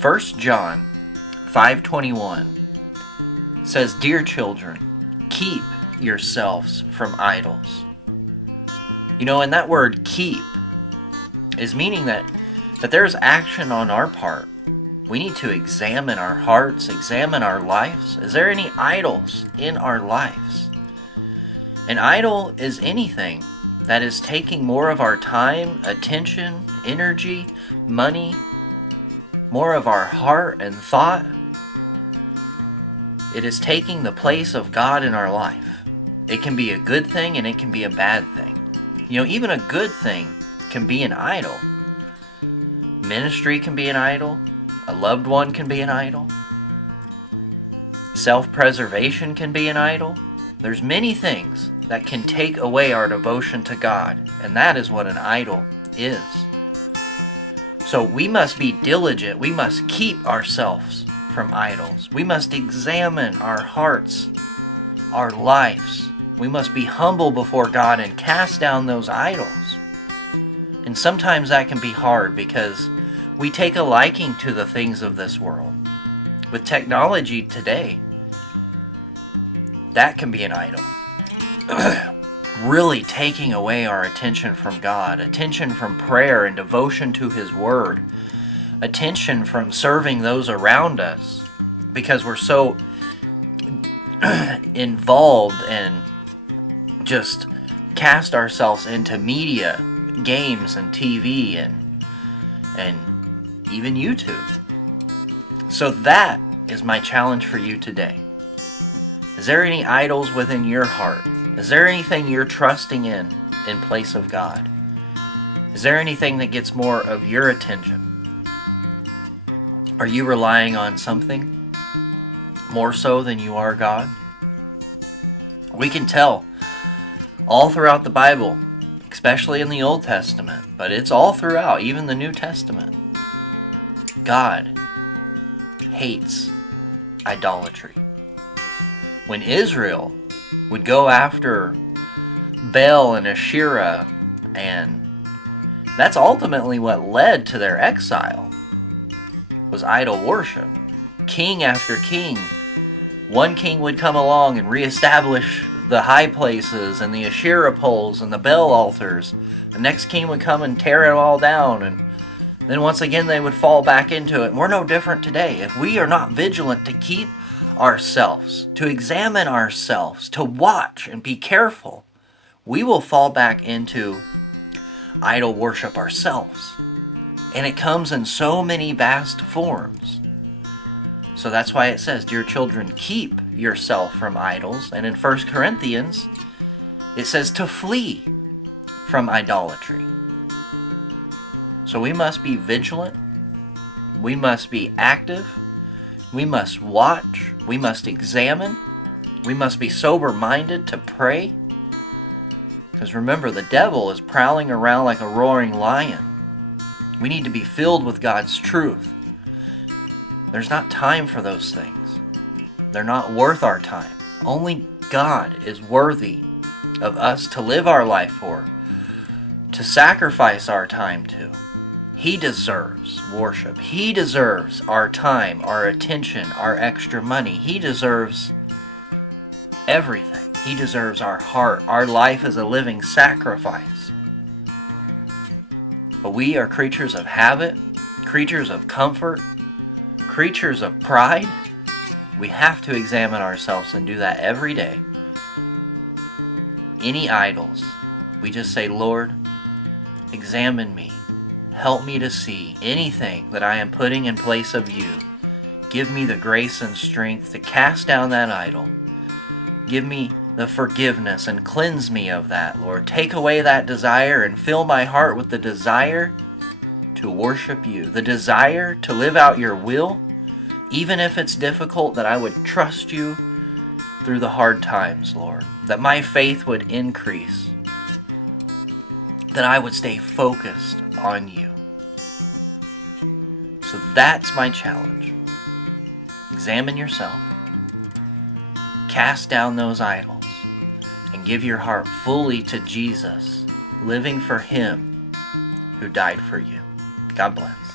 1 John 5:21 says, "Dear children, keep yourselves from idols." And that word keep is meaning that there's action on our part. We need to examine our hearts, examine our lives. Is there any idols in our lives? An idol is anything that is taking more of our time, attention, energy, money, more of our heart and thought. It is taking the place of God in our life. It can be a good thing and it can be a bad thing. Even a good thing can be an idol. Ministry can be an idol. A loved one can be an idol. Self-preservation can be an idol. There's many things that can take away our devotion to God, and that is what an idol is. So we must be diligent. We must keep ourselves from idols. We must examine our hearts, our lives. We must be humble before God and cast down those idols. And sometimes that can be hard because we take a liking to the things of this world. With technology today, that can be an idol. Really taking away our attention from God, attention from prayer and devotion to His Word, attention from serving those around us, because we're so involved and just cast ourselves into media, games and TV and even YouTube. So that is my challenge for you today. Is there any idols within your heart? Is there anything you're trusting in place of God? Is there anything that gets more of your attention? Are you relying on something more so than you are God? We can tell all throughout the Bible, especially in the Old Testament, but it's all throughout, even the New Testament. God hates idolatry. When Israel would go after Baal and Asherah, and that's ultimately what led to their exile, was idol worship. King after king, one king would come along and reestablish the high places and the Asherah poles and the Baal altars. The next king would come and tear it all down, and then once again they would fall back into it. And we're no different today. If we are not vigilant to keep ourselves, to examine ourselves, to watch and be careful, we will fall back into idol worship ourselves. And it comes in so many vast forms. So that's why it says, "Dear children, keep yourself from idols." And in 1 Corinthians, it says to flee from idolatry. So we must be vigilant. We must be active. We must watch. We must examine. We must be sober-minded to pray. Because remember, the devil is prowling around like a roaring lion. We need to be filled with God's truth. There's not time for those things. They're not worth our time. Only God is worthy of us to live our life for, to sacrifice our time to. He deserves worship. He deserves our time, our attention, our extra money. He deserves everything. He deserves our heart. Our life is a living sacrifice. But we are creatures of habit, creatures of comfort, creatures of pride. We have to examine ourselves and do that every day. Any idols, we just say, "Lord, examine me. Help me to see anything that I am putting in place of you. Give me the grace and strength to cast down that idol. Give me the forgiveness and cleanse me of that, Lord. Take away that desire and fill my heart with the desire to worship you, the desire to live out your will, even if it's difficult, that I would trust you through the hard times, Lord, that my faith would increase, that I would stay focused on you." So that's my challenge. Examine yourself. Cast down those idols and give your heart fully to Jesus, living for Him who died for you. God bless.